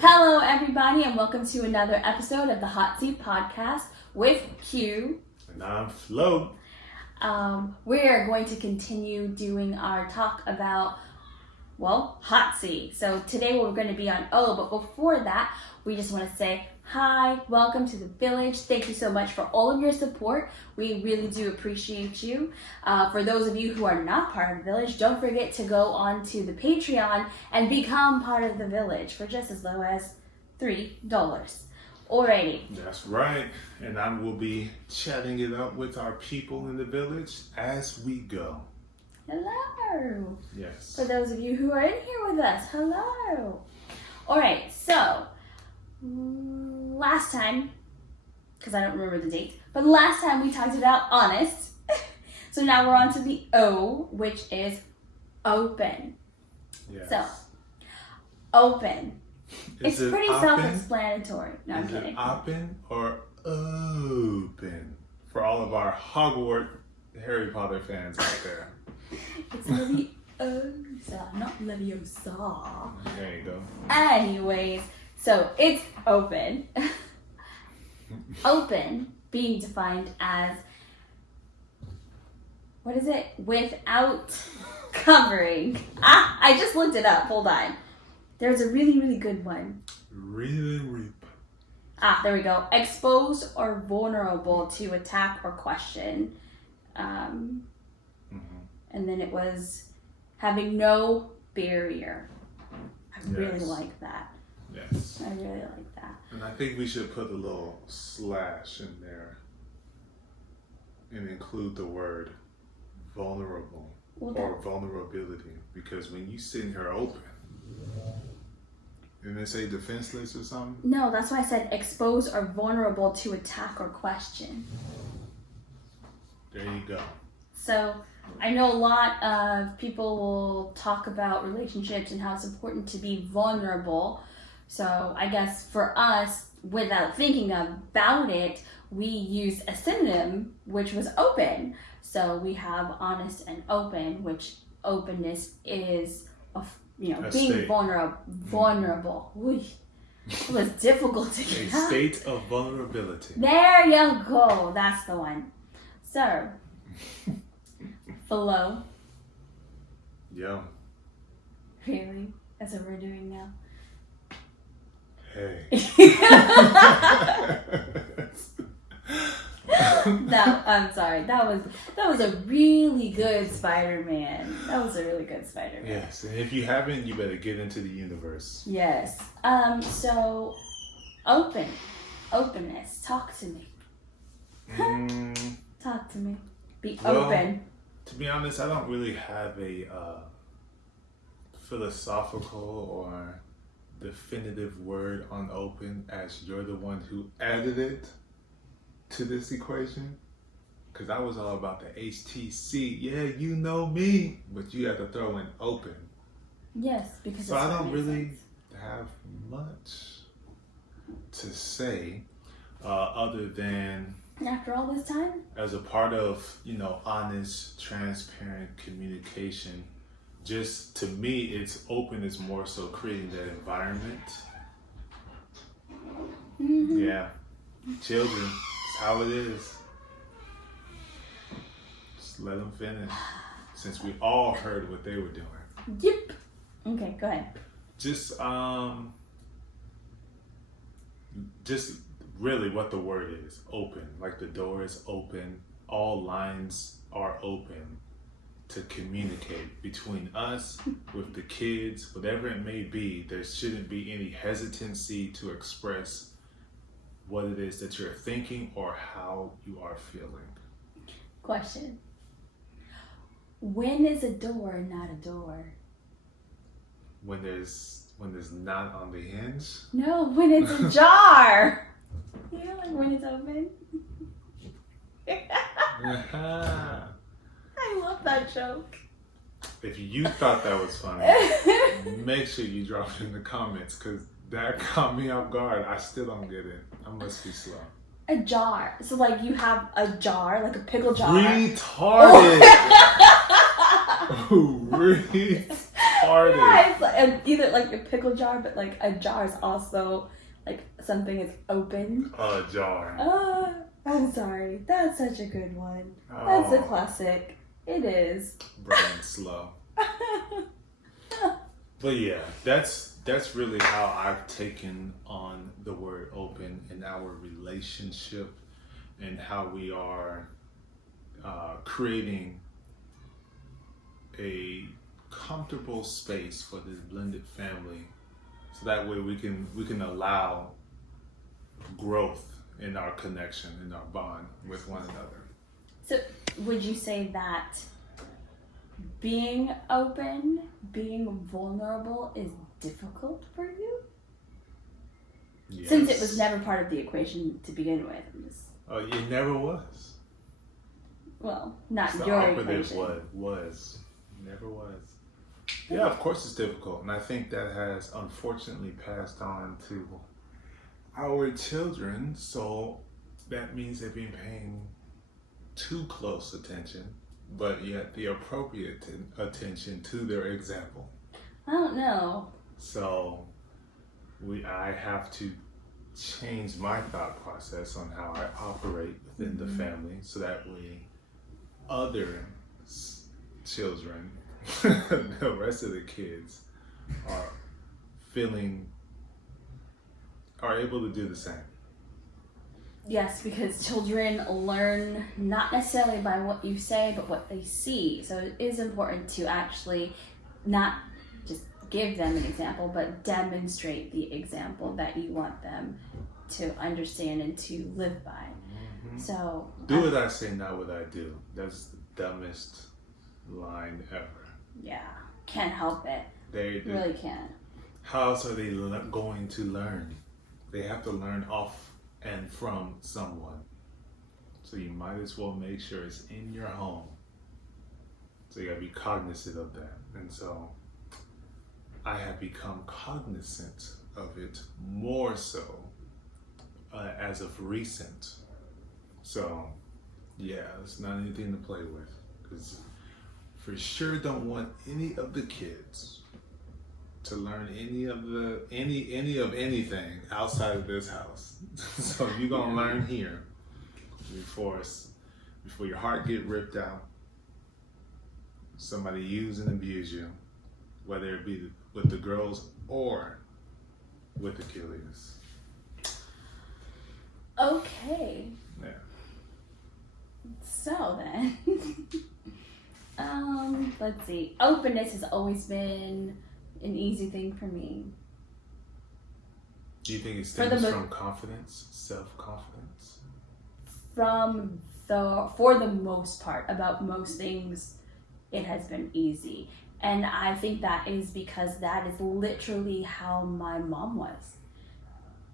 Hello, everybody, and welcome to another episode of the HOTC podcast with Q. And I'm FLO. We're going to continue doing our talk about, HOTC. So today we're going to be on O, but before that, we just want to say hi, welcome to the village. Thank you so much for all of your support. We really do appreciate you. For those of you who are not part of the village, don't forget to go on to the Patreon and become part of the village for just as low as $3. Alrighty. That's right. And I will be chatting it up with our people in the village as we go. Hello. Yes. For those of you who are in here with us, hello. Alright, so last time, because I don't remember the date, but last time we talked about honest. So now we're on to the O, which is open. Yes. So, open. It's pretty open? self-explanatory. No, I'm Is kidding. it open or open? For all of our Hogwarts Harry Potter fans out there. It's Leviosa, not Leviosa. There you go. Anyways, so it's open. Open being defined as, what is it? Without covering. I just looked it up. Hold on. There's a really, really good one. Really reap. There we go. Exposed or vulnerable to attack or question. And then it was having no barrier. I really like that. Yes. I really like that. And I think we should put a little slash in there and include the word vulnerable or vulnerability, because when you sit in here open, didn't it say defenseless or something? No, that's why I said exposed or vulnerable to attack or question. There you go. So I know a lot of people will talk about relationships and how it's important to be vulnerable. So I guess for us, without thinking about it, we use a synonym, which was open. So we have honest and open, which openness is, being vulnerable. Ooh, it was difficult to get A state of vulnerability. There you go. That's the one. So, FLO. Yeah. Really? That's what we're doing now. Hey. I'm sorry. That was a really good Spider-Man. That was a really good Spider-Man. Yes, and if you haven't, you better get into the universe. Yes. So openness. Talk to me. Talk to me. Be open. To be honest, I don't really have a philosophical or definitive word on open, as you're the one who added it to this equation. Because I was all about the HTC. Yeah, you know me. But you had to throw in open. Yes, because so I don't really have much to say other than, after all this time, as a part of, honest, transparent communication, just to me, it's open is more so creating that environment. Mm-hmm. Yeah. Children, it's how it is. Just let them finish. Since we all heard what they were doing. Yep. Okay, go ahead. Just really what the word is, open. Like the door is open. All lines are open to communicate between us, with the kids, whatever it may be. There shouldn't be any hesitancy to express what it is that you're thinking or how you are feeling. Question. When is a door not a door? When there's not on the hinge? No, when it's a jar. Like when it's open. I love that joke. If you thought that was funny, make sure you drop it in the comments, because that caught me off guard. I still don't get it. I must be slow. A jar. So like you have a jar, like a pickle jar. Retarded. Retarded. retarded. Yeah, it's like, either like a pickle jar, but like a jar is also like something is open. A jar. I'm sorry. That's such a good one. That's a Oh, classic. It is. brain slow. But yeah, that's really how I've taken on the word open in our relationship and how we are creating a comfortable space for this blended family, so that way we can allow growth in our connection, in our bond with one another. So, would you say that being open, being vulnerable is difficult for you? Yes. Since it was never part of the equation to begin with. It never was. Well, not It's the your operative equation. was. Never was. Yeah, of course it's difficult. And I think that has unfortunately passed on to our children. So that means they've been paying too close attention, but yet the appropriate attention to their example. I don't know. So I have to change my thought process on how I operate within the family, so that way other children, the rest of the kids, are able to do the same. Yes, because children learn not necessarily by what you say, but what they see. So it is important to actually not just give them an example, but demonstrate the example that you want them to understand and to live by. Mm-hmm. So do what I say, not what I do. That's the dumbest line ever. Yeah, can't help it. They really can't. How else are they going to learn? They have to learn off and from someone. So you might as well make sure it's in your home. So you gotta be cognizant of that. And so I have become cognizant of it more so as of recent. So yeah, it's not anything to play with, because for sure don't want any of the kids to learn any of anything outside of this house. So you're gonna learn here before your heart get ripped out, somebody use and abuse you, whether it be with the girls or with the killies. Okay. Yeah. So then, let's see. Openness has always been an easy thing for me. Do you think it stems from confidence, self-confidence? For the most part, about most things, it has been easy. And I think that is because that is literally how my mom was.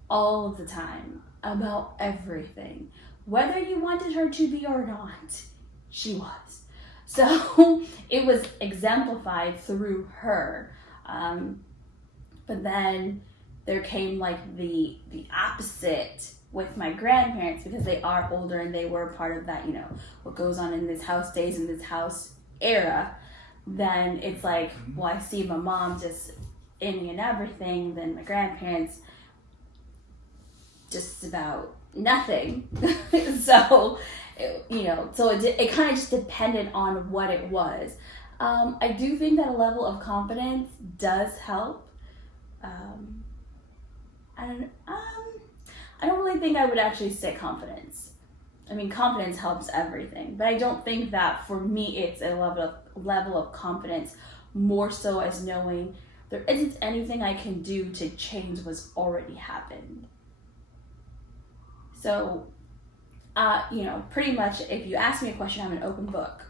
All of the time, about everything. Whether you wanted her to be or not, she was. So it was exemplified through her. But then there came like the opposite with my grandparents, because they are older and they were part of that, what goes on in this house stays in this house era. Then it's like, well, I see my mom just any and everything, then my grandparents just about nothing. So it kind of just depended on what it was. I do think that a level of confidence does help. I don't really think I would actually say confidence. I mean, confidence helps everything, but I don't think that for me it's a level of confidence, more so as knowing there isn't anything I can do to change what's already happened. So, pretty much if you ask me a question, I'm an open book.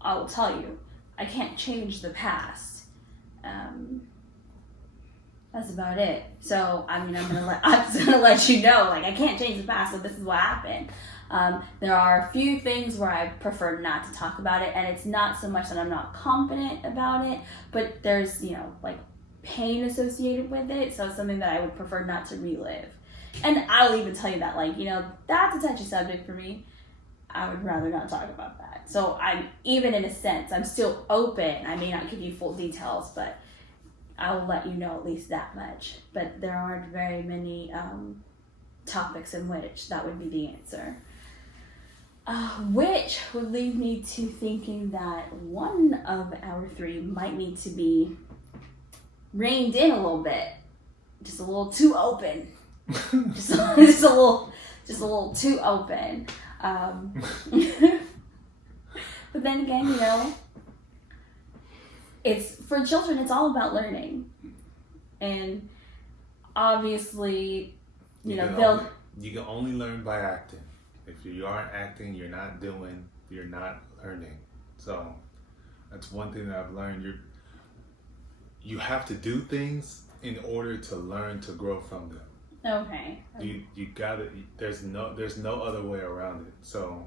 I will tell you. I can't change the past. That's about it. So, I'm just gonna let you know, I can't change the past, so this is what happened. There are a few things where I prefer not to talk about it, and it's not so much that I'm not confident about it, but there's, pain associated with it, so it's something that I would prefer not to relive. And I'll even tell you that, that's a touchy subject for me. I would rather not talk about that. So I'm, even in a sense, I'm still open. I may not give you full details, but I'll let you know at least that much. But there aren't very many topics in which that would be the answer. Which would lead me to thinking that one of our three might need to be reined in a little bit. Just a little too open. just a little too open. But then again, you know, it's for children, it's all about learning. And obviously, you can only learn by acting. If you aren't acting, you're not learning. So that's one thing that I've learned. You have to do things in order to learn, to grow from them. Okay. You gotta. There's no other way around it. So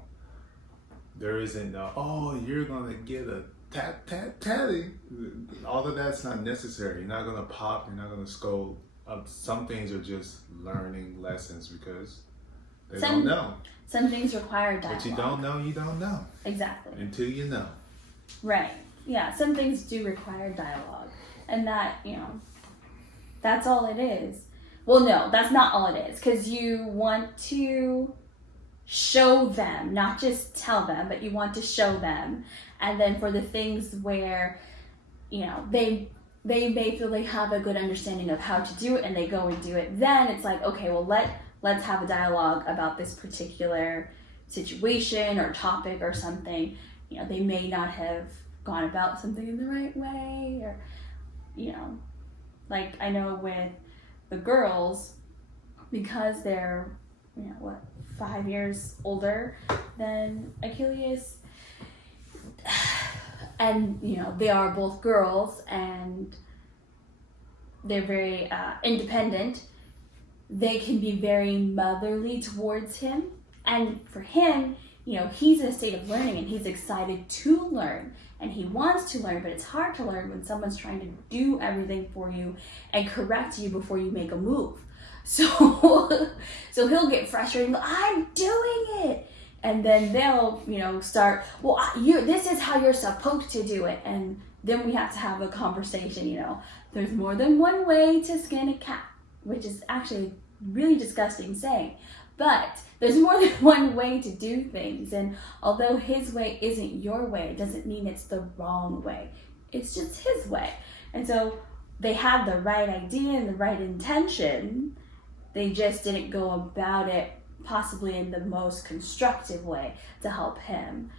there isn't you're gonna get a tatty. All of that's not necessary. You're not gonna pop. You're not gonna scold. Some things are just learning lessons because they don't know. Some things require dialogue. But you don't know. Exactly. Until you know. Right. Yeah. Some things do require dialogue, and that, you know, that's all it is. Well, no, that's not all it is, because you want to show them, not just tell them, but you want to show them. And then for the things where, you know, they may feel they have a good understanding of how to do it and they go and do it, then it's like, okay, well, let's have a dialogue about this particular situation or topic or something. You know, they may not have gone about something in the right way, or, you know, like I know with the girls, because they're, you know, 5 years older than Achilles, and, you know, they are both girls and they're very independent. They can be very motherly towards him, and for him, you know, he's in a state of learning and he's excited to learn and he wants to learn, but it's hard to learn when someone's trying to do everything for you and correct you before you make a move. So he'll get frustrated and go, I'm doing it. And then they'll, you know, start, well, this is how you're supposed to do it. And then we have to have a conversation, you know. There's more than one way to skin a cat, which is actually a really disgusting saying. But there's more than one way to do things. And although his way isn't your way, it doesn't mean it's the wrong way. It's just his way. And so they had the right idea and the right intention. They just didn't go about it possibly in the most constructive way to help him.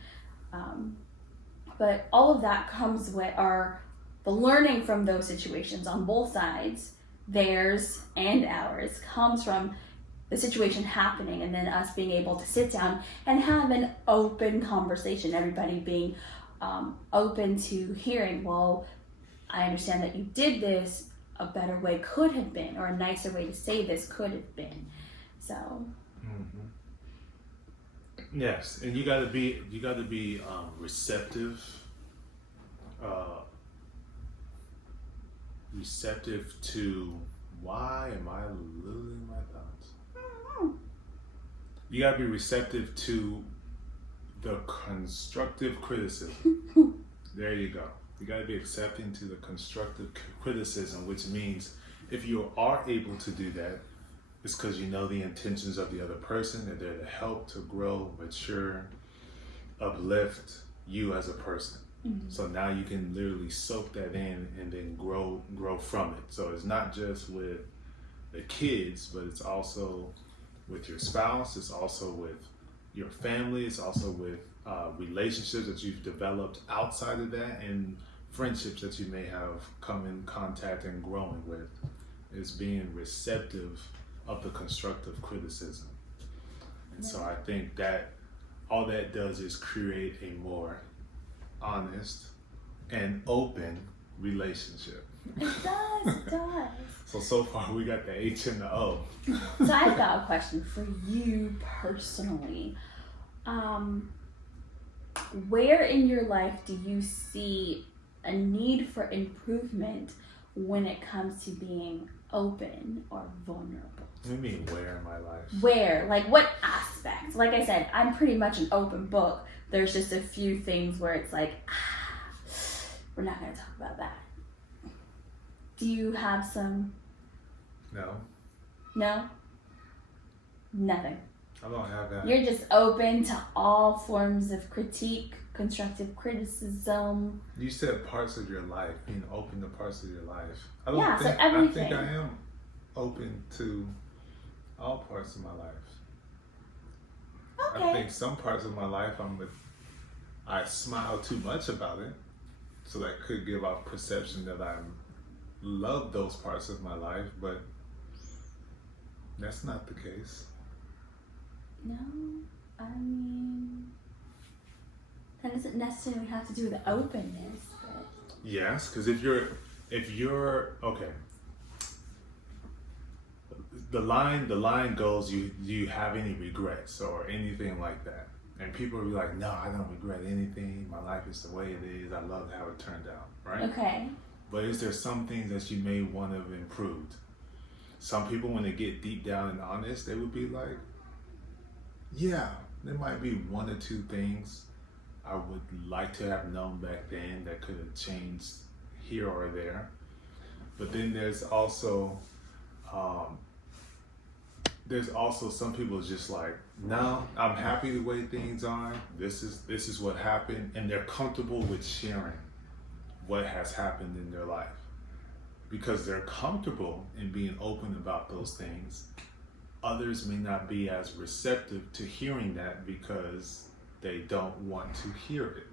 But all of that comes with the learning from those situations on both sides, theirs and ours, comes from the situation happening and then us being able to sit down and have an open conversation, everybody being open to hearing, well, I understand that you did this, a better way could have been, or a nicer way to say this could have been. So yes, and you got to be receptive to, why am I losing my thoughts? You got to be receptive to the constructive criticism. There you go. You got to be accepting to the constructive criticism, which means if you are able to do that, it's because you know the intentions of the other person, that they're to help, to grow, mature, uplift you as a person. Mm-hmm. So now you can literally soak that in and then grow from it. So it's not just with the kids, but it's also with your spouse, it's also with your family, it's also with relationships that you've developed outside of that, and friendships that you may have come in contact and growing with. Is being receptive of the constructive criticism. And so I think that all that does is create a more honest and open relationship. It does. So far we got the H and the O. So I've got a question for you personally. Where in your life do you see a need for improvement when it comes to being open or vulnerable? What do you mean, where in my life? Where? Like, what aspects? Like I said, I'm pretty much an open book. There's just a few things where it's like, we're not going to talk about that. Do you have some? No, No? Nothing. I don't have that. You're just open to all forms of critique, constructive criticism. You said parts of your life, being open to parts of your life. Yeah, so I everything. think I am open to all parts of my life. Okay. I think some parts of my life I smile too much about it, so that could give off perception that I love those parts of my life, but that's not the case. No, I mean, that doesn't necessarily have to do with openness, but Yes, because if you're okay, the line goes. Do you have any regrets or anything like that? And people will be like, no, I don't regret anything. My life is the way it is. I love how it turned out, right? okay. But is there some things that you may want to have improved? Some people, when they get deep down and honest, they would be like, yeah, there might be one or two things I would like to have known back then that could have changed here or there. But then there's also some people just like, no, I'm happy the way things are. This is what happened, and they're comfortable with sharing what has happened in their life because they're comfortable in being open about those things. Others may not be as receptive to hearing that because they don't want to hear it.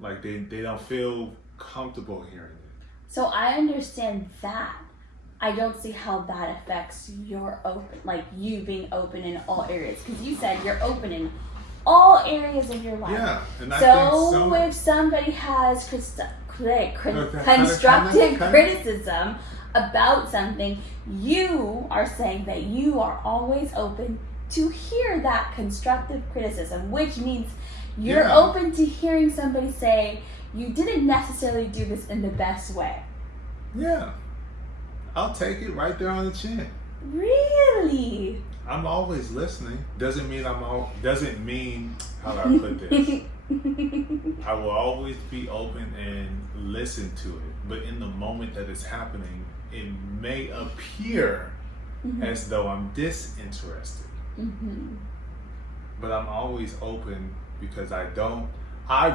Like they don't feel comfortable hearing it. So I understand that. I don't see how that affects your open, like you being open in all areas. Because you said you're open in all areas of your life. Yeah, and I so think if somebody has constructive kind of- criticism about something, you are saying that you are always open to hear that constructive criticism, which means you're Yeah. open to hearing somebody say, you didn't necessarily do this in the best way. Yeah, I'll take it right there on the chin. Really? I'm always listening. Doesn't mean how do I put this? I will always be open and listen to it. But in the moment that it's happening, it may appear as though I'm disinterested. But I'm always open because I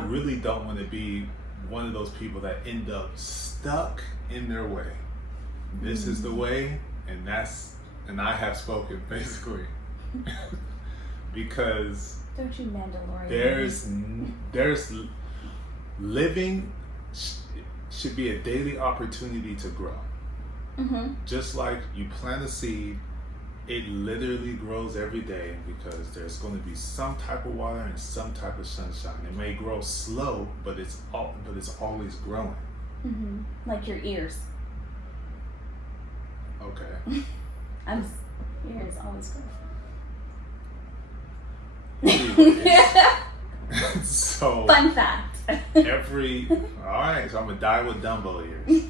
really don't want to be one of those people that end up stuck in their way. This is the way, and I have spoken basically. Because Don't you Mandalorian? there's living should be a daily opportunity to grow. Just like you plant a seed, it literally grows every day because there's going to be some type of water and some type of sunshine. It may grow slow, but it's always growing. Like your ears. Okay. Ears always grow. So Fun fact. Alright, so I'm gonna die with Dumbo ears.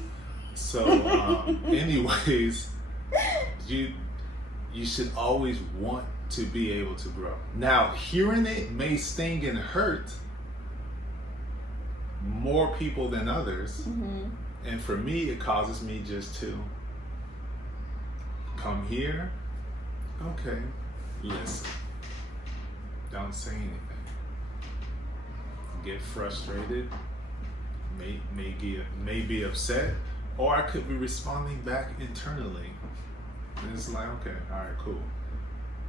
So anyways, you should always want to be able to grow. Now, hearing it may sting and hurt more people than others. And for me, it causes me just to come here, okay, listen, don't say anything, get frustrated, may be upset, or I could be responding back internally. And it's like, okay, all right, cool.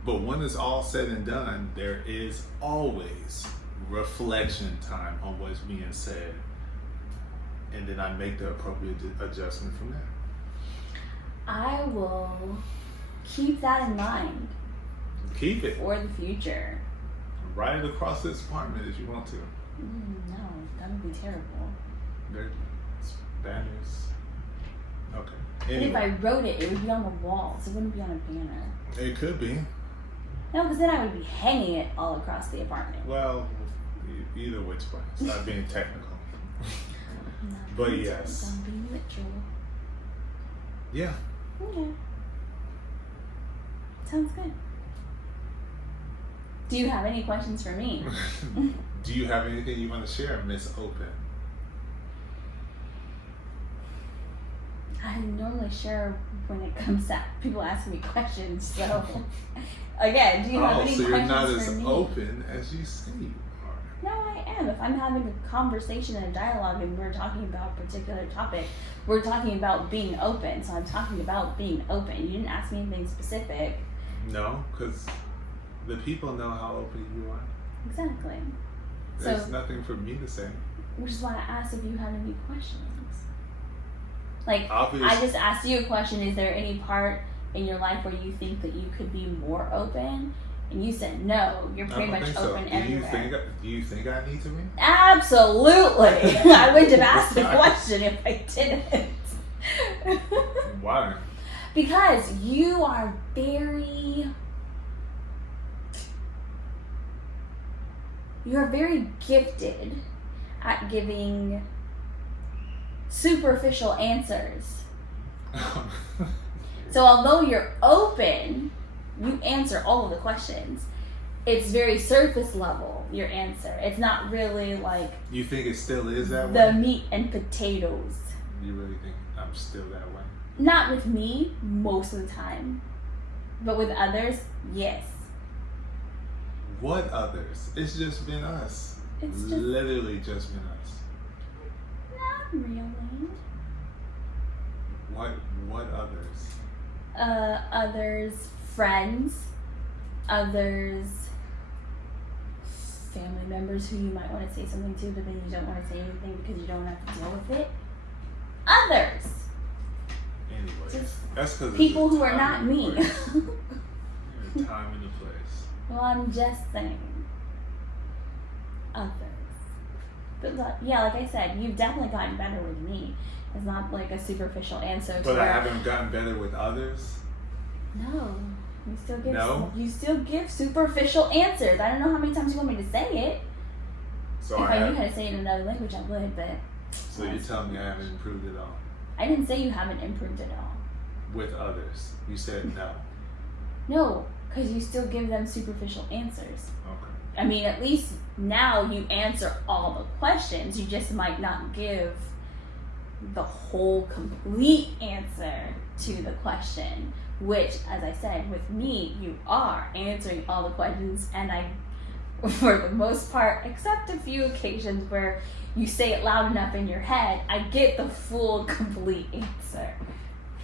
But when it's all said and done, there is always reflection time on what's being said, and then I make the appropriate adjustment from there. I will keep that in mind. Keep it. For the future. Write it across this apartment if you want to. No, that would be terrible. There's banners. Okay. But Anyway, if I wrote it, it would be on the walls. It wouldn't be on a banner. it could be. No, because then I would be hanging it all across the apartment. Well, either which way. Stop being technical. But yes. I'm being literal. Yeah. Okay. Sounds good. Do you have any questions for me? Do you have anything you want to share, Miss Open? I'm normally sure when it comes to people asking me questions. So, again, do you have any so questions you're not for as me? open as you say you are. No, I am. If I'm having a conversation and a dialogue and we're talking about a particular topic, we're talking about being open. So I'm talking about being open. You didn't ask me anything specific. No, because the people know how open you are. Exactly. There's So, nothing for me to say. which is why I asked if you had any questions. Like, Obvious. I just asked you a question, is there any part in your life where you think that you could be more open? And you said no, you're pretty much think open so. everywhere. Do you think I need to be? Absolutely. I wouldn't have asked the question if I didn't. Why? Because you are you're very gifted at giving superficial answers. So although you're open, you answer all of the questions. It's very surface level, your answer. It's not really like You think it still is that the way? meat and potatoes. You really think I'm still that way? Not with me, most of the time. But with others, yes. What others? It's just been us. It's just Literally just been us. not really. What others? Others, friends, others, family members who you might want to say something to, but then you don't want to say anything because you don't have to deal with it. Others. Anyway, Just that's because people who are not me. Time and the place. Well, I'm just saying. Others. But yeah, like I said, you've definitely gotten better with me. It's not like a superficial answer. But I haven't gotten better with others. No. You still give No? You still give superficial answers. I don't know how many times you want me to say it. So If I knew how to say it in another language, I would, but So you're telling me I haven't improved at all I didn't say you haven't improved at all. with others? You said no. No, because you still give them superficial answers. Okay. I mean, at least now you answer all the questions. You just might not give the whole complete answer to the question, which, as I said, with me, you are answering all the questions, and I, for the most part, except a few occasions where you say it loud enough in your head, I get the full, complete answer.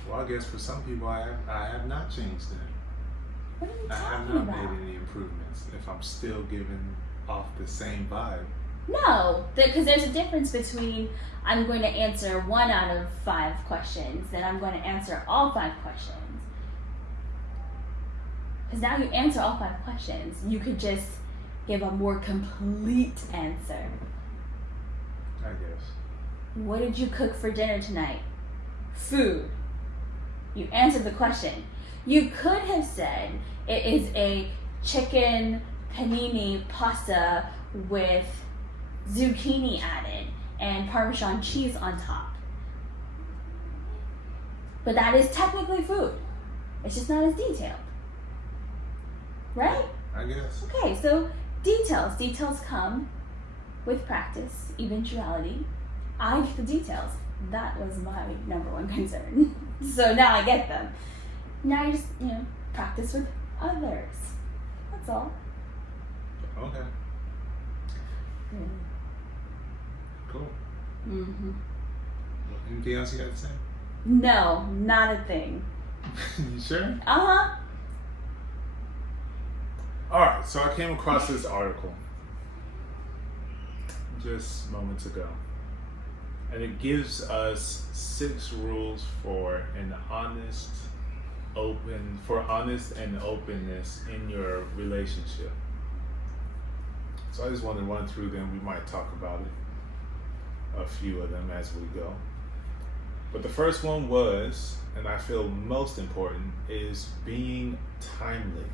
Well, I guess for some people I have not changed them. What are you I have talking not about? made any improvements if I'm still giving off the same vibe. No, because there's a difference between I'm going to answer 1 out of 5 questions, then I'm going to answer all 5 questions. Because now you answer all 5 questions, you could just give a more complete answer. I guess. What did you cook for dinner tonight? Food. You answered the question. You could have said it is a chicken panini pasta with zucchini added and Parmesan cheese on top. But that is technically food. It's just not as detailed. Right? I guess. Okay, so details. Details come with practice, eventuality. I get the details. That was my number one concern. So now I get them. Now you just, practice with others. That's all. Okay. Cool. Mm-hmm. Anything else you got to say? No, not a thing. You sure? Uh-huh. Alright, so I came across this article just moments ago. And it gives us 6 rules for honest and openness in your relationship. So I just want to run through them. We might talk about it, a few of them as we go. But the first one was, and I feel most important, is being timely.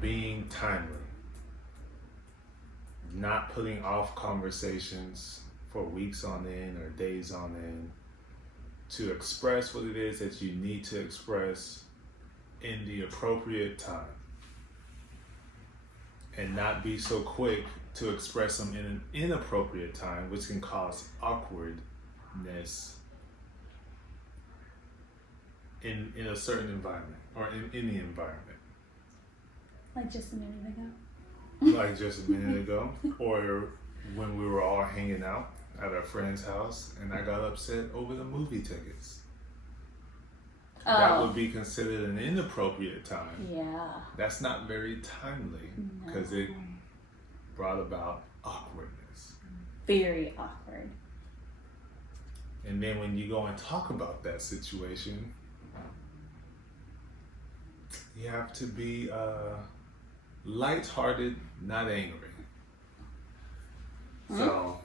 Being timely. Not putting off conversations for weeks on end or days on end to express what it is that you need to express in the appropriate time. And not be so quick to express them in an inappropriate time, which can cause awkwardness in a certain environment or in any environment. Like just a minute ago. Like just a minute ago, or when we were all hanging out at our friend's house and I got upset over the movie tickets. That would be considered an inappropriate time. Yeah. That's not very timely because it brought about awkwardness. Very awkward. And then when you go and talk about that situation, you have to be lighthearted, not angry. So,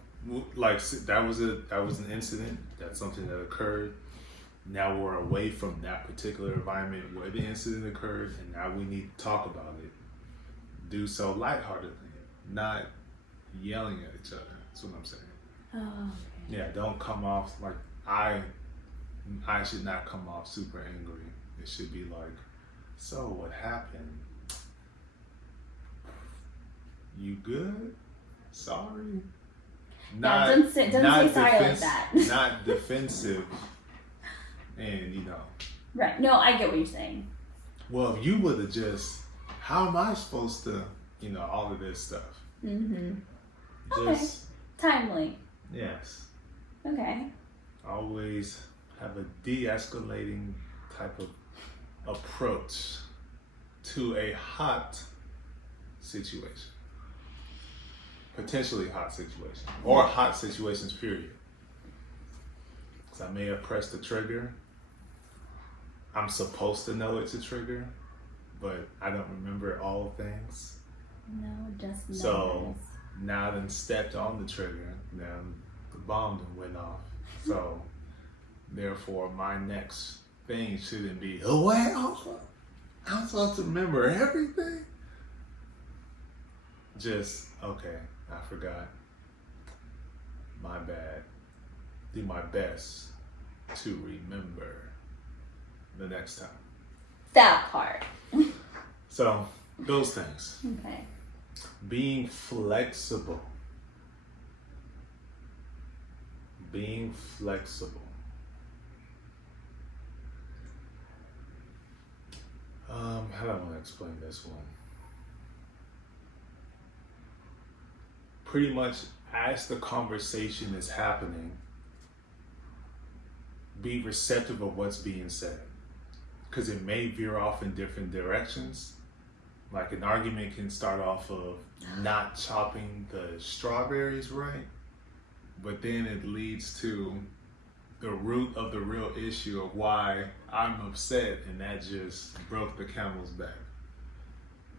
like that was an incident. That's something that occurred. Now we're away from that particular environment where the incident occurred, and now we need to talk about it. Do so lightheartedly, not yelling at each other. That's what I'm saying. Oh, okay. Yeah, don't come off like I should not come off super angry. It should be like, so what happened? You good? Sorry? Not, yeah, don't say sorry like that. Not defensive. And Right. No, I get what you're saying. Well, if you would have just, how am I supposed to, all of this stuff? Mm-hmm. Just, okay. Timely. Yes. Okay. Always have a de-escalating type of approach to a hot situation. Potentially hot situation. Or hot situations, period. Because I may have pressed the trigger. I'm supposed to know it's a trigger, but I don't remember all things. No, just knows. So now I done stepped on the trigger, then the bomb done went off. So therefore my next thing shouldn't be, oh wait, I'm supposed to remember everything? Just, okay, I forgot. My bad. Do my best to remember the next time. That part. So, those things. Okay. Being flexible. Being flexible. How do I want to explain this one? Pretty much as the conversation is happening, be receptive of what's being said. Because it may veer off in different directions. Like an argument can start off of not chopping the strawberries right, but then it leads to the root of the real issue of why I'm upset, and that just broke the camel's back.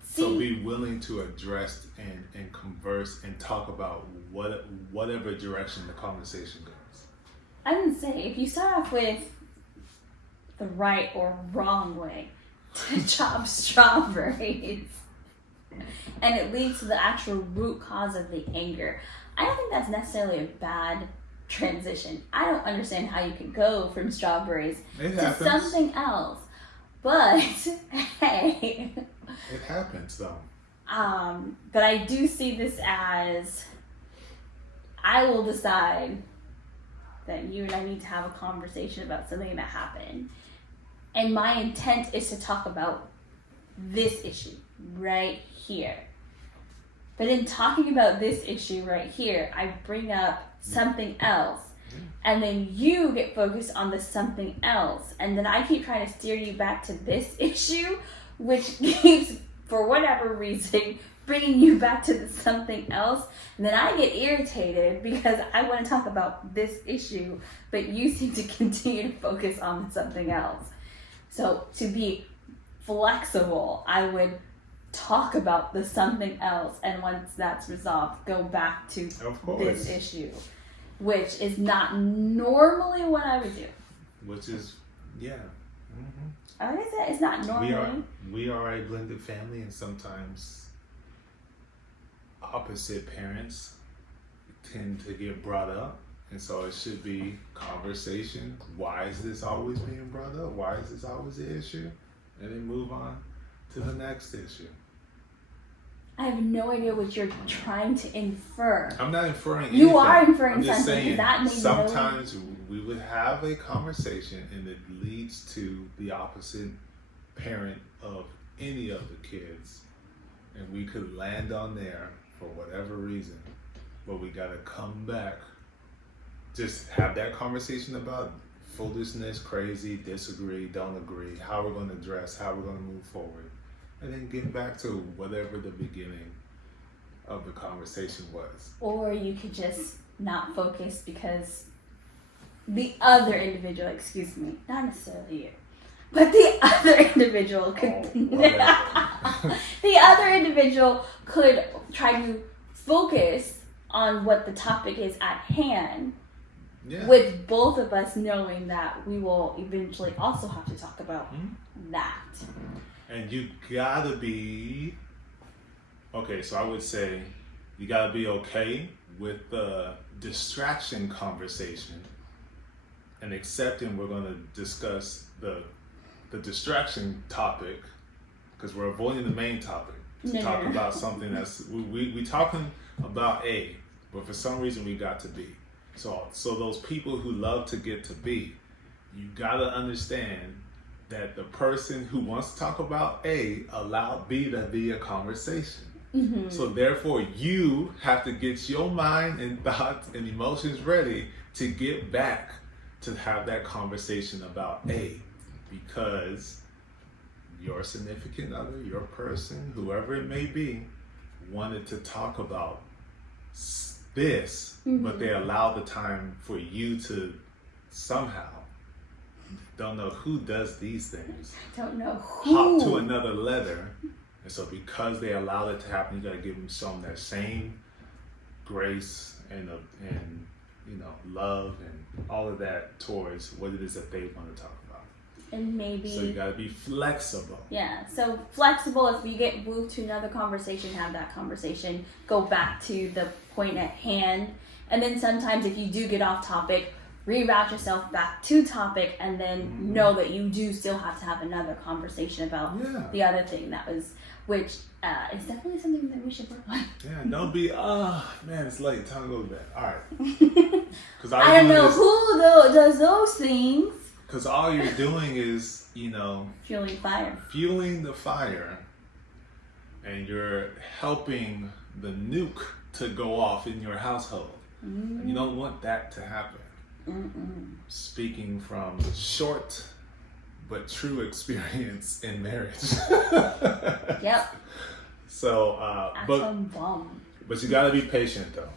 So be willing to address and converse and talk about whatever direction the conversation goes. I would say if you start off with the right or wrong way to chop strawberries and it leads to the actual root cause of the anger, I don't think that's necessarily a bad transition. I don't understand how you could go from strawberries to something else. But hey, it happens though. But I do see this as I will decide that you and I need to have a conversation about something that happened. And my intent is to talk about this issue right here. But in talking about this issue right here, I bring up something else. And then you get focused on the something else. And then I keep trying to steer you back to this issue, which keeps, for whatever reason, bringing you back to the something else. And then I get irritated because I want to talk about this issue, but you seem to continue to focus on something else. So to be flexible, I would talk about the something else, and once that's resolved, go back to this issue, which is not normally what I would do. Which is, yeah. Mm-hmm. Like I said, it's not normally. We are a blended family, and sometimes opposite parents tend to get brought up, and so it should be conversation. Why is this always being brought up? Why is this always an issue? And then move on to the next issue. I have no idea what you're trying to infer. I'm not inferring anything. You are inferring I'm just something. saying, That sometimes we would have a conversation and it leads to the opposite parent of any of the kids. And we could land on there for whatever reason. But we got to come back. Just have that conversation about foolishness, crazy, disagree, don't agree, how we're going to dress, how we're going to move forward. And then get back to whatever the beginning of the conversation was. Or you could just not focus because the other individual, excuse me, not necessarily you, but the other individual could the other individual could try to focus on what the topic is at hand. Yeah. With both of us knowing that we will eventually also have to talk about that. And you gotta be okay, so I would say you gotta be okay with the distraction conversation and accepting we're gonna discuss the distraction topic because we're avoiding the main topic to talk about something that's we talking about A, but for some reason we got to B. So those people who love to get to B, you gotta understand that the person who wants to talk about A allowed B to be a conversation. Mm-hmm. So therefore you have to get your mind and thoughts and emotions ready to get back to have that conversation about A, because your significant other, your person, whoever it may be, wanted to talk about this, but they allowed the time for you to somehow, don't know who does these things, don't know who, hop to another letter. And so because they allowed it to happen, you got to give them some that same grace and love and all of that towards what it is that they want to talk about. And maybe so you got to be flexible. Yeah, so flexible. If we get moved to another conversation, have that conversation, go back to the point at hand. And then sometimes if you do get off topic, reroute yourself back to topic, and then know that you do still have to have another conversation about the other thing that was, which is definitely something that we should work on. Yeah, don't be, man, it's late, time to go to bed. All right. I don't know who does those things. Because all you're doing is, fueling the fire, and you're helping the nuke to go off in your household. And you don't want that to happen. Speaking from short but true experience in marriage. Yep. So, but you got to be patient though.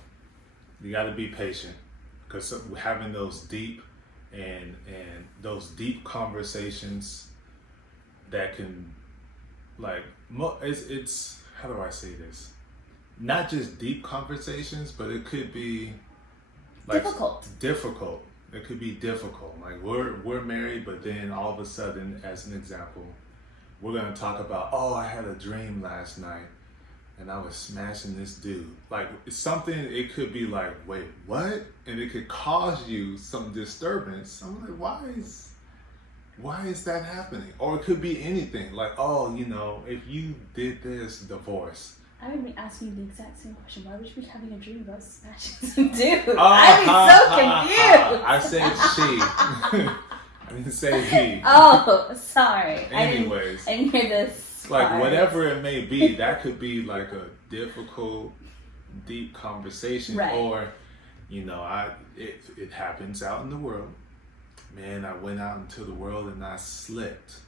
You got to be patient, because having those deep and those deep conversations that can, like, it's how do I say this? Not just deep conversations, but it could be like difficult. It could be difficult. Like we're married, but then all of a sudden, as an example, we're gonna talk about, I had a dream last night and I was smashing this dude. Like it's something, it could be like, wait, what? And it could cause you some disturbance. I'm like, why is that happening? Or it could be anything. Like, if you did this, divorce. I would be asking you the exact same question. Why would you be having a dream about smashing some dude? I'd be so confused. I said she. I didn't say he. Oh, sorry. Anyways. I didn't hear this. Like, whatever it may be, that could be like a difficult, deep conversation. Right. Or, it happens out in the world. Man, I went out into the world and I slipped.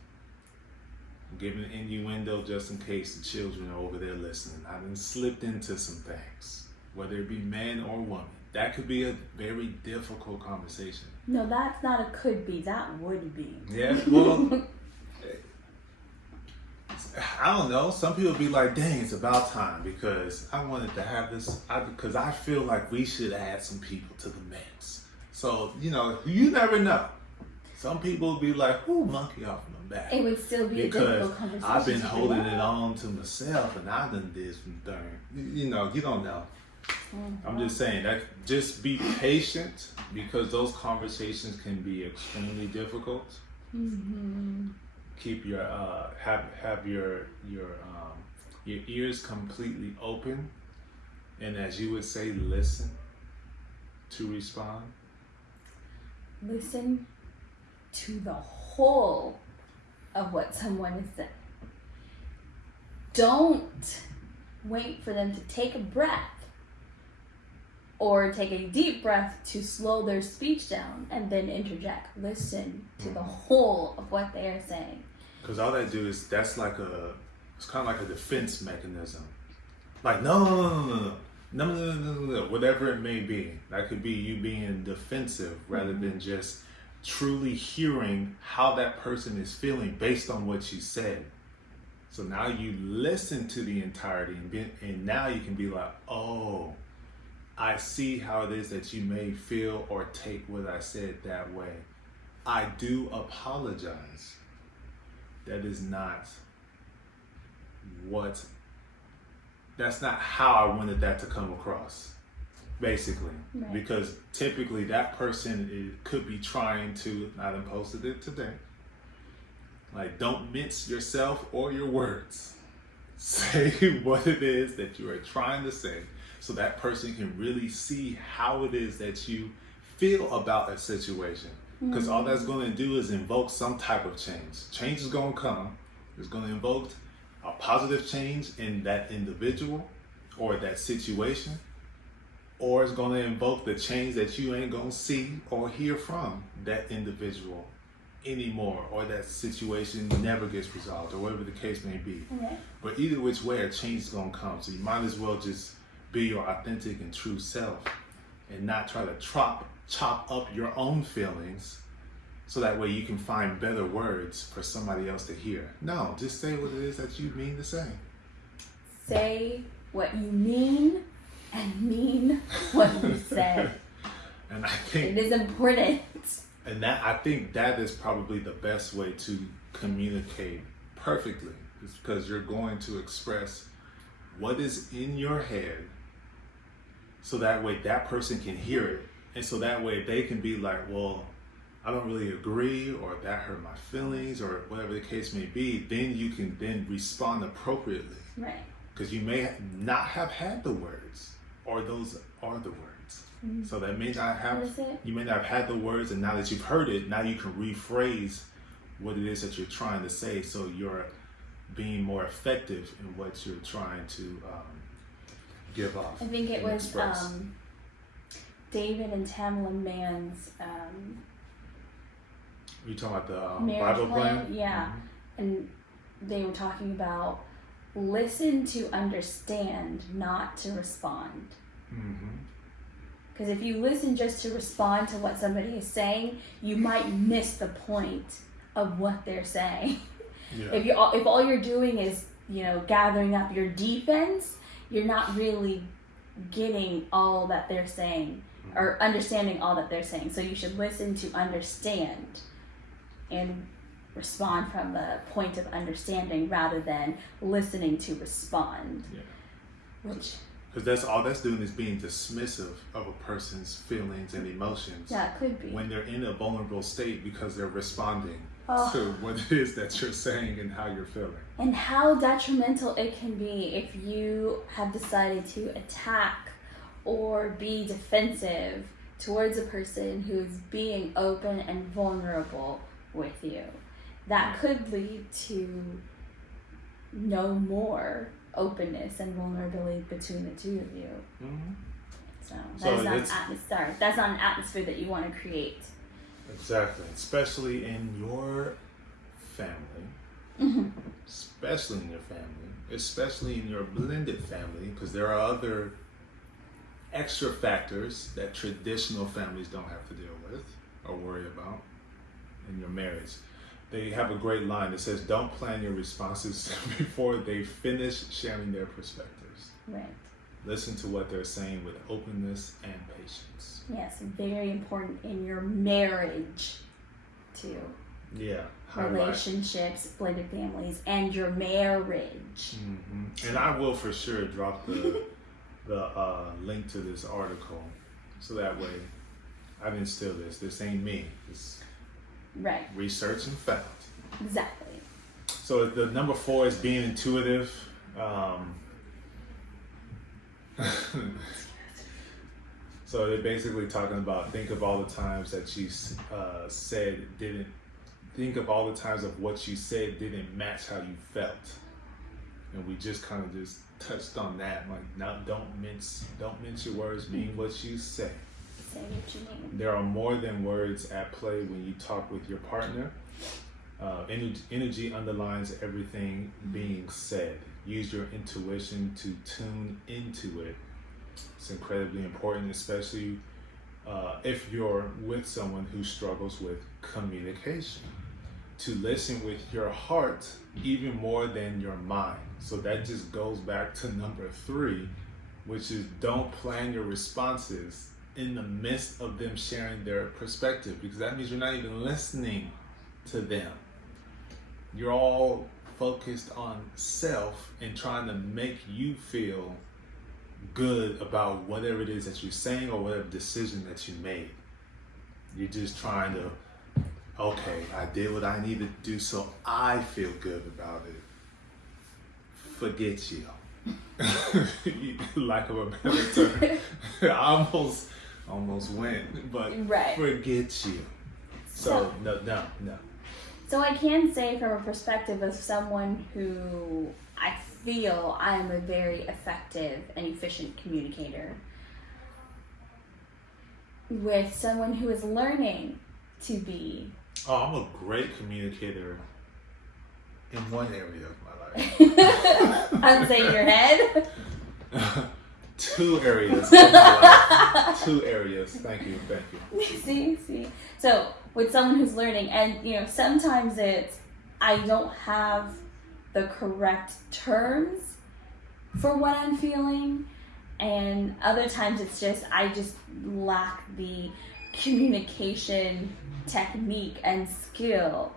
I'm giving an innuendo just in case the children are over there listening. I done slipped into some things, whether it be man or woman. That could be a very difficult conversation. No, that's not a could be. That would be. Yeah, well, I don't know. Some people be like, dang, it's about time, because I wanted to have this, because I feel like we should add some people to the mix. So, you never know. Some people will be like, ooh, monkey off my back. It would still be a difficult conversation. I've been holding it on to myself and I done did some things. You don't know. I'm just saying that, just be patient, because those conversations can be extremely difficult. Keep your have your your ears completely open, and as you would say, listen to respond. Listen to the whole of what someone is saying. Don't wait for them to take a breath or take a deep breath to slow their speech down and then interject. Listen to the whole of what they are saying. Because all that do is, it's kind of like a defense mechanism. Like, no, whatever it may be. That could be you being defensive rather than just truly hearing how that person is feeling based on what you said. So now you listen to the entirety and now you can be like, oh, I see how it is that you may feel or take what I said that way. I do apologize. That is not that's not how I wanted that to come across, basically. Right. Because typically that person could be trying to, I done posted it today, like, don't mince yourself or your words. Say what it is that you are trying to say so that person can really see how it is that you feel about a situation. Because all that's going to do is invoke some type of change. Change is going to come. It's going to invoke a positive change in that individual or that situation, or it's going to invoke the change that you ain't going to see or hear from that individual anymore, or that situation never gets resolved, or whatever the case may be. Okay. But either which way, a change is going to come. So you might as well just be your authentic and true self and not try to chop up your own feelings so that way you can find better words for somebody else to hear. No, just say what it is that you mean to say. Say what you mean and mean what you say. And I think it is important. And I think that is probably the best way to communicate perfectly, is because you're going to express what is in your head so that way that person can hear it. And so that way they can be like, well, I don't really agree, or that hurt my feelings, or whatever the case may be. Then you can then respond appropriately. Right. Because you may not have had the words, or those are the words. So that may not have, you may not have had the words, and now that you've heard it, now you can rephrase what it is that you're trying to say, so you're being more effective in what you're trying to give off. I think it was David and Tamala Mann's you talking about the marriage Bible plan? Yeah. And they were talking about listen to understand, not to respond. Because if you listen just to respond to what somebody is saying, you might miss the point of what they're saying. Yeah. If all you're doing is, gathering up your defense, you're not really getting all that they're saying or understanding all that they're saying. So you should listen to understand and respond from the point of understanding rather than listening to respond. Yeah. Which, because that's all that's doing is being dismissive of a person's feelings and emotions. Yeah, it could be. When they're in a vulnerable state because they're responding to what it is that you're saying and how you're feeling. And how detrimental it can be if you have decided to attack or be defensive towards a person who's being open and vulnerable with you. That could lead to no more openness and vulnerability between the two of you. So that's not an atmosphere that you want to create. Exactly, especially in your family, especially in your family, especially in your blended family, because there are other extra factors that traditional families don't have to deal with or worry about in your marriage. They have a great line that says, don't plan your responses before they finish sharing their perspectives. Right. Listen to what they're saying with openness and patience. Yes, very important in your marriage too. Yeah. Relationships, blended families, and your marriage. And I will for sure drop the link to this article, so that way I didn't steal this. This ain't me. It's right. Research and fact. Exactly. So the number 4 is being intuitive. So they're basically talking about think of all the times that you think of all the times of what you said didn't match how you felt. And we just kind of just touched on that. Like, now don't mince your words, mean what you say. Say what you mean. There are more than words at play when you talk with your partner. Energy underlines everything being said. Use your intuition to tune into it. It's incredibly important, especially if you're with someone who struggles with communication. To listen with your heart even more than your mind. So that just goes back to number 3, which is don't plan your responses in the midst of them sharing their perspective, because that means you're not even listening to them. You're all focused on self and trying to make you feel good about whatever it is that you're saying or whatever decision that you made. You're just trying to, okay, I did what I needed to do so I feel good about it. Forget you. Lack of a better term. I almost went, but right. Forget you. So no. So I can say from a perspective of someone who I feel I am a very effective and efficient communicator, with someone who is learning to be. Oh, I'm a great communicator in one area of my life. I'm saying your head. 2 areas of my life. 2 areas. Thank you. See. So with someone who's learning, and sometimes it's I don't have the correct terms for what I'm feeling, and other times it's just I just lack the communication technique and skill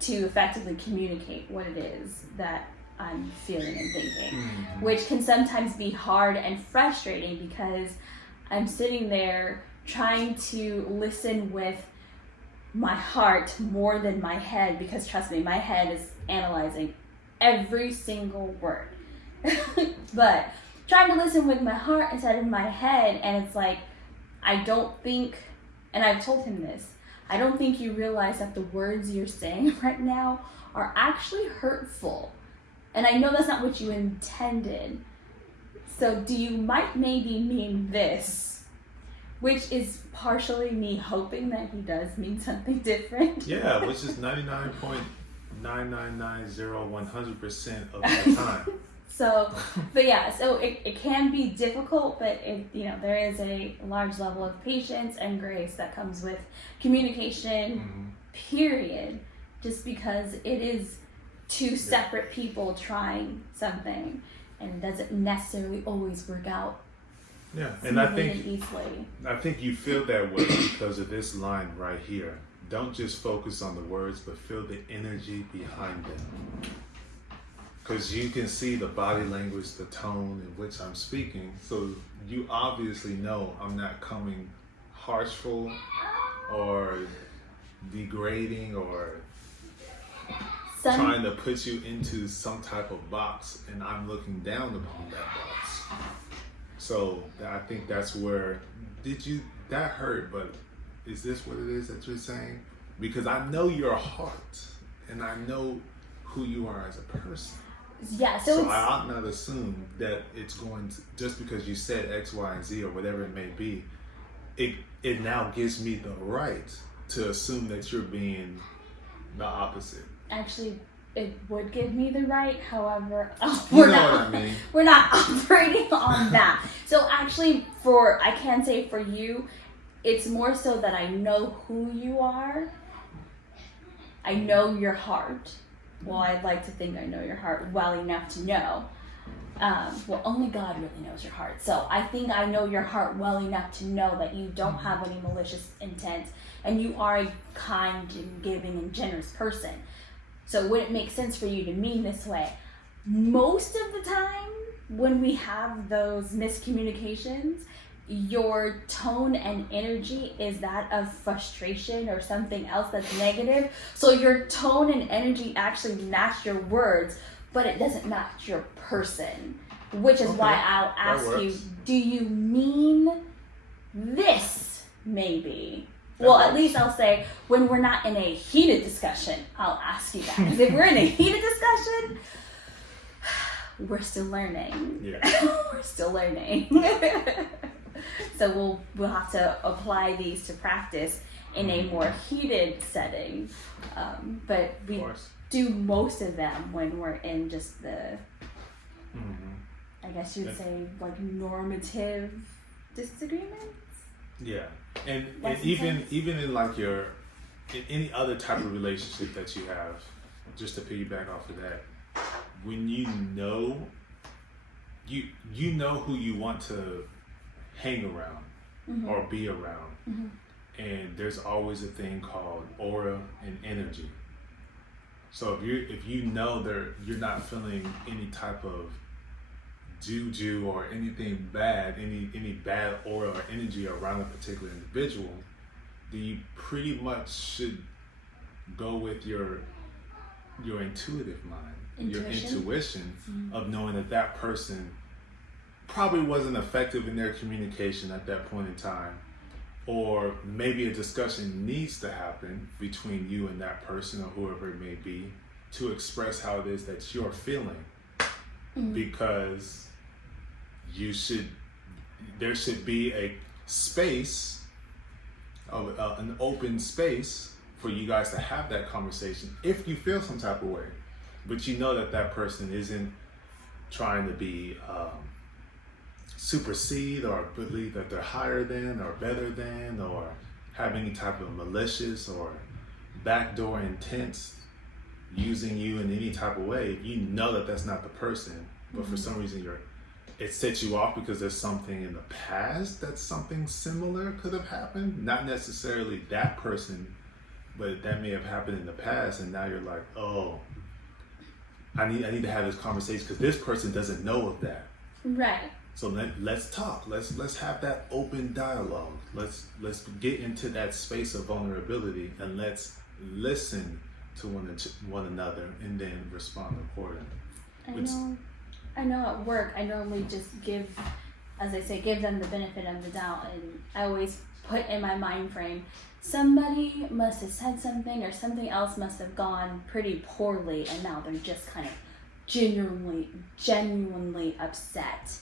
to effectively communicate what it is that I'm feeling and thinking, which can sometimes be hard and frustrating because I'm sitting there trying to listen with my heart more than my head, because trust me, my head is analyzing every single word. But trying to listen with my heart instead of my head, and it's like, I don't think, and I've told him this, I don't think you realize that the words you're saying right now are actually hurtful. And I know that's not what you intended. So do you maybe mean this? Which is partially me hoping that he does mean something different. Yeah, which is 99.9990100% of the time. So it can be difficult, but there is a large level of patience and grace that comes with communication, period. Just because it is 2 separate people trying something, and it doesn't necessarily always work out. Yeah, and I think you feel that way because of this line right here. Don't just focus on the words, but feel the energy behind them. Because you can see the body language, the tone in which I'm speaking. So you obviously know I'm not coming harshful or degrading or trying to put you into some type of box, and I'm looking down upon that box. So I think that's where, that hurt, but is this what it is that you're saying? Because I know your heart, and I know who you are as a person. Yeah, so I ought not assume that it's going to, just because you said X, Y, and Z or whatever it may be, it now gives me the right to assume that you're being the opposite. Actually, it would give me the right, however, what I mean. We're not operating on that. So actually, I can say for you, it's more so that I know who you are. I know your heart. Well, I'd like to think I know your heart well enough to know. Only God really knows your heart. So I think I know your heart well enough to know that you don't have any malicious intent, and you are a kind and giving and generous person. So would it make sense for you to mean this way? Most of the time, when we have those miscommunications, your tone and energy is that of frustration or something else that's negative. So your tone and energy actually match your words, but it doesn't match your person, which is why I'll ask you, do you mean this maybe? Well, at least I'll say, when we're not in a heated discussion, I'll ask you that. Because if we're in a heated discussion, we're still learning. Yeah. We're still learning. So we'll have to apply these to practice in a more heated setting. But we do most of them when we're in just the, I guess you would say, like, normative disagreements. Yeah, and even in like in any other type of relationship that you have, just to piggyback off of that, when you know who you want to hang around or be around, and there's always a thing called aura and energy. So if you know you're not feeling any type of juju or anything bad, any bad aura or energy around a particular individual, then you pretty much should go with your intuitive mind, your intuition of knowing that person probably wasn't effective in their communication at that point in time, or maybe a discussion needs to happen between you and that person or whoever it may be to express how it is that you're feeling, because there should be a space, an open space for you guys to have that conversation if you feel some type of way, but you know that person isn't trying to be supersede or believe that they're higher than or better than or have any type of malicious or backdoor intents using you in any type of way. You know that that's not the person, but for some reason it sets you off because there's something in the past that something similar could have happened. Not necessarily that person, but that may have happened in the past, and now you're like, oh, I need to have this conversation because this person doesn't know of that. Right. So let's talk. Let's have that open dialogue. Let's get into that space of vulnerability, and let's listen to one another and then respond accordingly. I know at work, I normally just give them the benefit of the doubt, and I always put in my mind frame, somebody must have said something or something else must have gone pretty poorly, and now they're just kind of genuinely upset.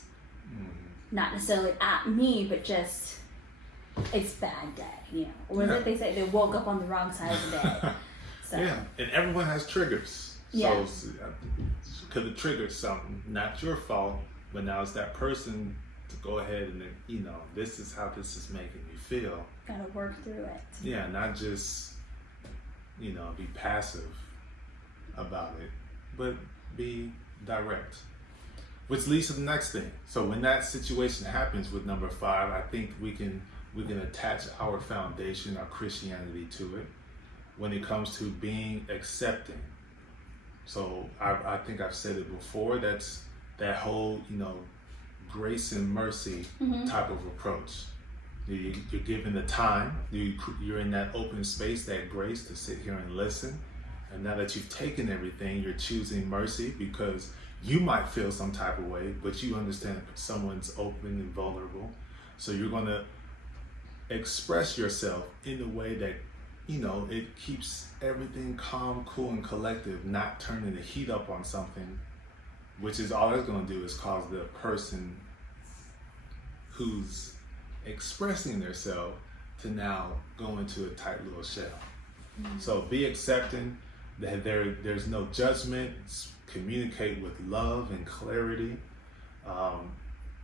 Not necessarily at me, but just, it's a bad day, Or what they say, they woke up on the wrong side of the bed. So. Yeah, and everyone has triggers. Yeah. So could have triggered something, not your fault, but now it's that person to go ahead and this is how this is making me feel. Gotta work through it. Yeah, not just be passive about it, but be direct. Which leads to the next thing. So when that situation happens with number 5, I think we can attach our foundation, our Christianity to it when it comes to being accepting. So I think I've said it before, that's that whole, grace and mercy type of approach. You're given the time, you're in that open space, that grace to sit here and listen. And now that you've taken everything, you're choosing mercy because you might feel some type of way, but you understand someone's open and vulnerable. So you're going to express yourself in a way that it keeps everything calm, cool, and collective, not turning the heat up on something, which is all it's going to do is cause the person who's expressing themselves to now go into a tight little shell. So be accepting, that there's no judgment, communicate with love and clarity.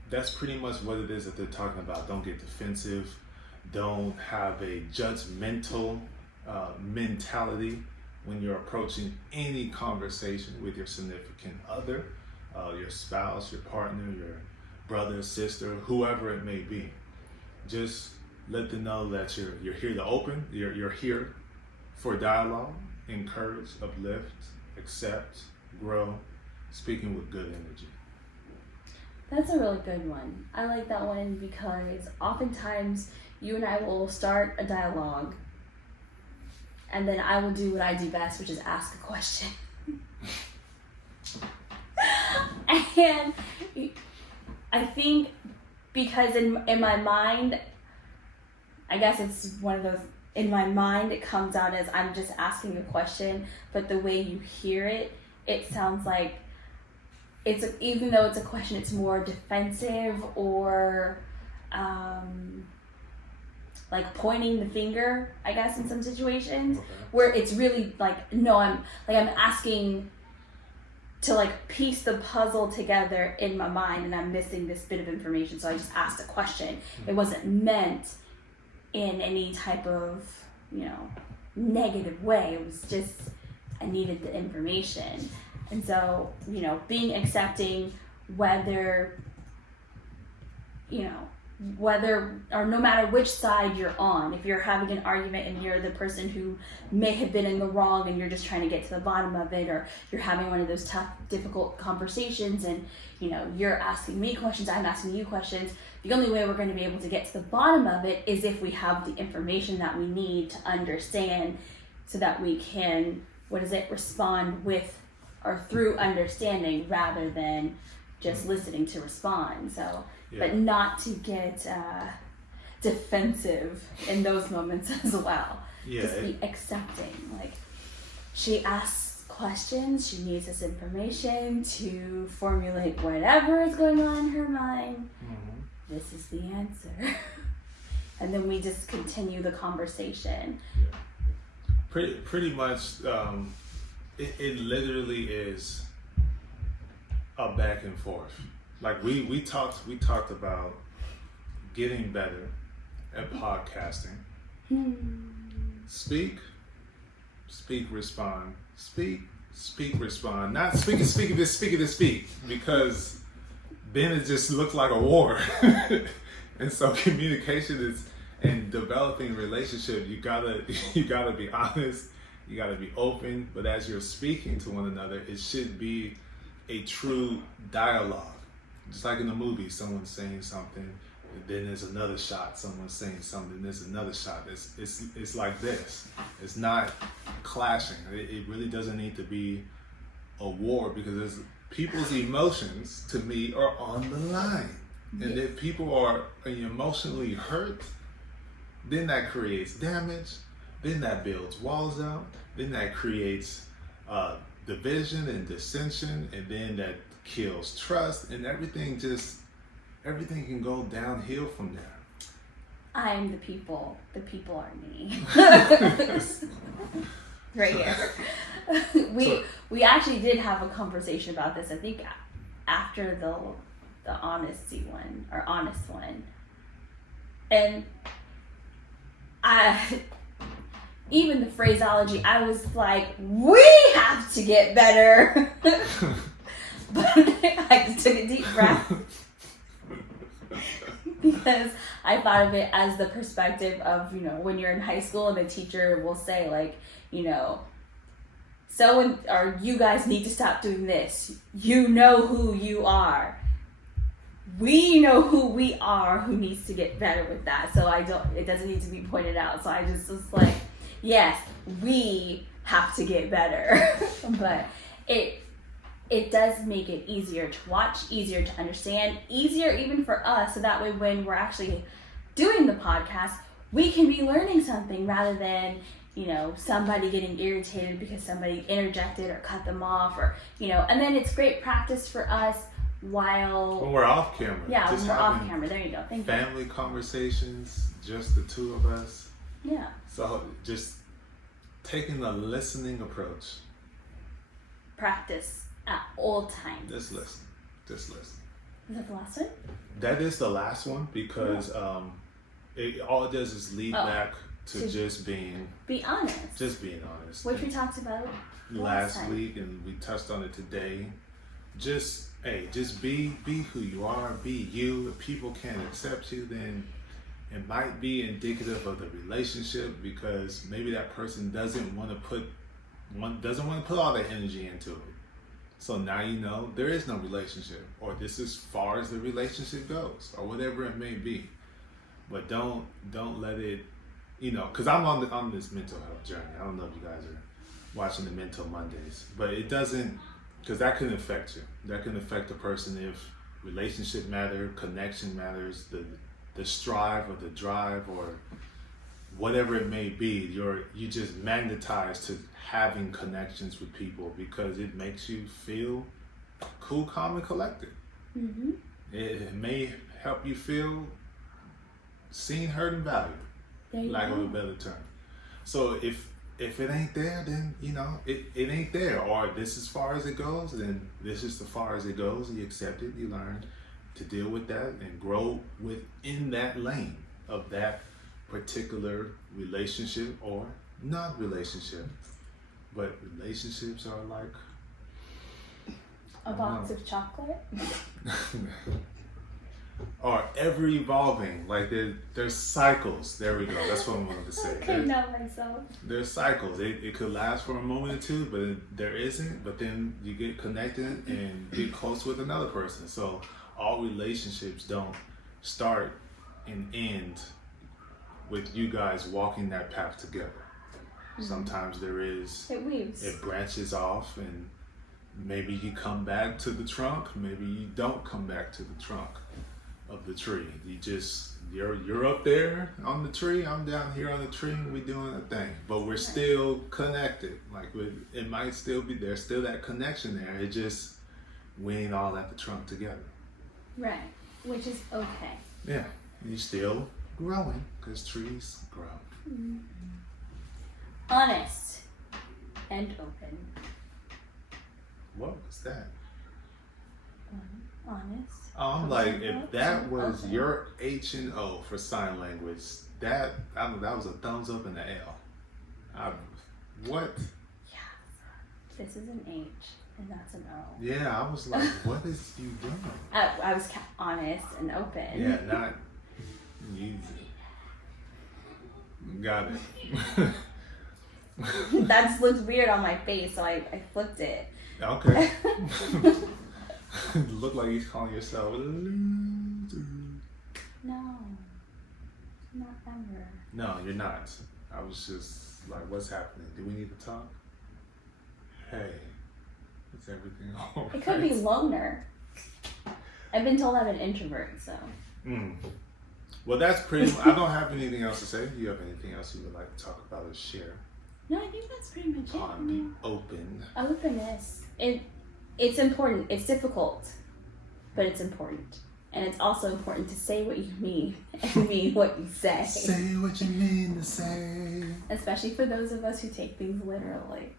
That's pretty much what it is that they're talking about. Don't get defensive. Don't have a judgmental mentality when you're approaching any conversation with your significant other, your spouse, your partner, your brother, sister, whoever it may be. Just let them know that you're here to open, you're here for dialogue, encourage, uplift, accept, grow, speaking with good energy. That's a really good one. I like that one because oftentimes you and I will start a dialogue and then I will do what I do best, which is ask a question. And I think because in my mind, I guess it's one of those, in my mind it comes out as I'm just asking a question, but the way you hear it, it sounds like it's, even though it's a question, it's more defensive or like pointing the finger, I guess, in some situations, where it's really like, no, I'm asking to like piece the puzzle together in my mind, and I'm missing this bit of information, so I just asked a question. It wasn't meant in any type of, negative way. It was just, I needed the information. And so, being accepting, whether or no matter which side you're on, if you're having an argument and you're the person who may have been in the wrong and you're just trying to get to the bottom of it, or you're having one of those tough, difficult conversations and, you're asking me questions, I'm asking you questions, the only way we're going to be able to get to the bottom of it is if we have the information that we need to understand, so that we can, respond with or through understanding rather than just listening to respond. So, but not to get defensive in those moments as well. Just be accepting. Like, she asks questions, she needs this information to formulate whatever is going on in her mind. This is the answer. And then we just continue the conversation. Pretty much, it literally is a back and forth. Like we talked about getting better at podcasting. Speak, respond. Speak, respond. Not speak, because then it just looks like a war. And so communication is, and developing a relationship, you gotta be honest, you gotta be open, but as you're speaking to one another, it should be a true dialogue. Just like in the movie, someone's saying something, then there's another shot, someone's saying something, there's another shot. It's like this. It's not clashing. It really doesn't need to be a war, because people's emotions, to me, are on the line. And if people are emotionally hurt, then that creates damage, then that builds walls out, then that creates division and dissension, and then that kills trust, and everything can go downhill from there. I'm the people are me. Right here. We actually did have a conversation about this, I think after the honest one. And even the phraseology, I was like, we have to get better. But I just took a deep breath because I thought of it as the perspective of, when you're in high school and the teacher will say, like, or you guys need to stop doing this. You know who you are. We know who we are, who needs to get better with that. So it doesn't need to be pointed out. So I just was like, yes, we have to get better. But it does make it easier to watch, easier to understand, easier even for us, so that way when we're actually doing the podcast, we can be learning something rather than, somebody getting irritated because somebody interjected or cut them off, or, and then it's great practice for us when we're off camera. Yeah, when we're off camera. There you go. Thank you. Family conversations, just the two of us. Yeah. So just taking a listening approach. Practice at all times. Just listen. Is that the last one? That is the last one, because all it does is lead back to just being... Be honest. Just being honest. Which we talked about last week, and we touched on it today. Just be who you are, be you. If people can't accept you, then it might be indicative of the relationship, because maybe that person doesn't want to put all their energy into it. So now there is no relationship, or this is as far as the relationship goes, or whatever it may be. But don't let it, because I'm on this mental health journey. I don't know if you guys are watching the Mental Mondays, but it doesn't because that can affect you. That can affect a person if relationship matter, connection matters, the strive or the drive or whatever it may be. You just magnetized to having connections with people because it makes you feel cool, calm, and collected. Mm-hmm. It may help you feel seen, heard, and valued, lack of a better term. So if it ain't there, then it ain't there. Or this as far as it goes, then this is as far as it goes. You accept it, you learn to deal with that and grow within that lane of that particular relationship or non-relationship. But relationships are like a box of chocolate. Are ever evolving. Like there's cycles. There we go. That's what I wanted to say. I couldn't help myself. There's cycles. It could last for a moment or two, but there isn't. But then you get connected and get close with another person. So all relationships don't start and end with you guys walking that path together. Mm-hmm. Sometimes it branches off, and maybe you come back to the trunk, maybe you don't come back to the trunk of the tree. You're up there on the tree, I'm down here on the tree, and we're doing a thing, but we're still connected. Like it might still be there's still that connection there. It just we ain't all at the trunk together. Right, which is okay. Yeah, you're still growing because trees grow. Mm-hmm. Honest and open. What was that? Honest. I'm like, if that was your H and O for sign language, that was a thumbs up and an L. What? Yeah. This is an H and that's an O. Yeah, I was like, what is you doing? I was honest and open. Yeah, not you. Got it. That just looks weird on my face, so I flipped it. Okay. Look like he's calling yourself a loser. No, not ever. No, you're not. I was just like, what's happening? Do we need to talk? Hey, is everything all right? It could be loner. I've been told I'm an introvert, so. Well, that's pretty. I don't have anything else to say. Do you have anything else you would like to talk about or share? No, I think that's pretty much it. On the open. Openness. It's important. It's difficult, but it's important. And it's also important to say what you mean and mean what you say. Say what you mean to say. Especially for those of us who take things literally.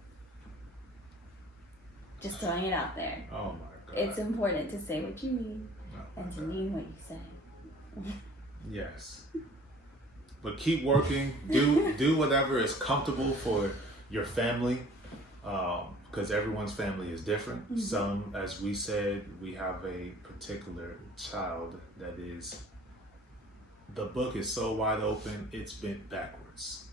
Just throwing it out there. Oh my God. It's important to say what you mean and to mean what you say. Yes. But keep working. Do whatever is comfortable for your family. Because everyone's family is different. Mm-hmm. Some, as we said, we have a particular child that is, the book is so wide open, it's bent backwards.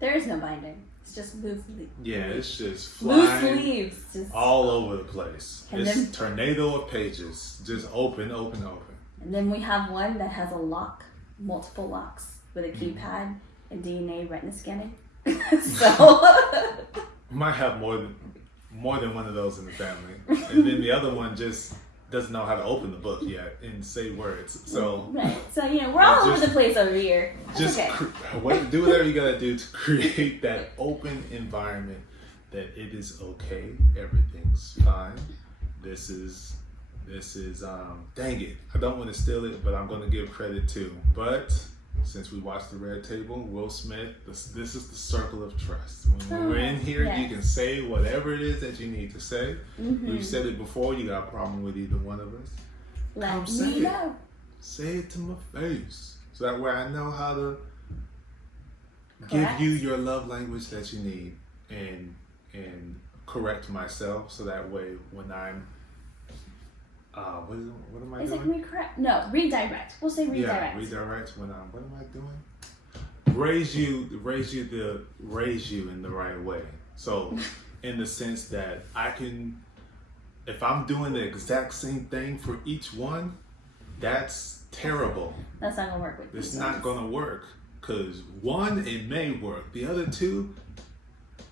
There is no binding. It's just loose leaves. Yeah, it's just flying loose leaves. Just all over the place. And it's then, tornado of pages, just open. And then we have one that has a lock, multiple locks with a keypad and DNA retina scanning. So... Might have more than one of those in the family, and then the other one just doesn't know how to open the book yet and say words. So right. So we're all over the place over here. That's just okay. Do whatever you gotta do to create that open environment that it is okay, everything's fine. This is dang it, I don't want to steal it, but I'm gonna give credit too. But since we watched The Red Table, Will Smith, this is the circle of trust. When we're in here, You can say whatever it is that you need to say. Mm-hmm. We've said it before, you got a problem with either one of us. Let me know. Say it to my face. So that way I know how to give you your love language that you need and correct myself. So that way when I'm what am I doing? Is it correct? No, redirect. We'll say redirect. Yeah, redirect when I'm. What am I doing? Raise you in the right way. So, in the sense that I can, if I'm doing the exact same thing for each one, that's terrible. That's not gonna work with you. It's not gonna work because one, it may work. The other two,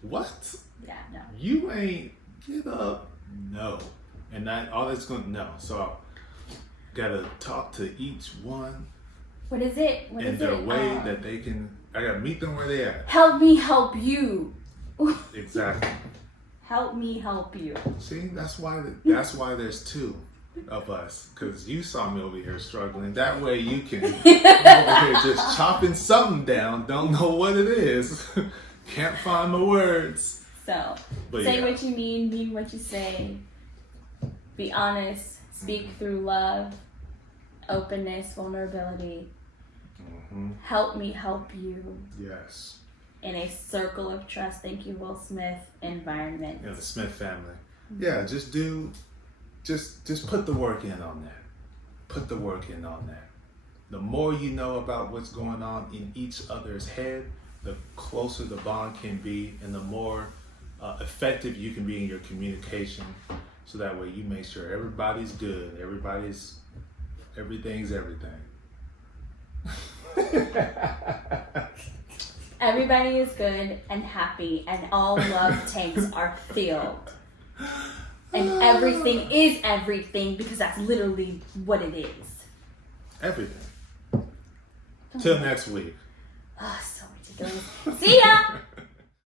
what? Yeah, no. You ain't get up. no. And that all that's going to no. So gotta talk to each one What is it? What in is their it? way that they can. I gotta meet them where they at. Help me help you. Exactly. Help me help you. See, that's why there's two of us, because you saw me over here struggling. That way you can over here just chopping something down, don't know what it is, can't find my words. So But say yeah. what you mean what you say. Be honest, speak through love, openness, vulnerability. Help me help you. Yes. In a circle of trust, thank you, Will Smith, environment. The Smith family. Yeah, just put the work in on that. Put the work in on that. The more you know about what's going on in each other's head, the closer the bond can be, and the more effective you can be in your communication. So that way you make sure everybody's good. Everything's everything. Everybody is good and happy, and all love tanks are filled. And everything is everything, because that's literally what it is. Everything. Till next week. Oh, so ridiculous. See ya!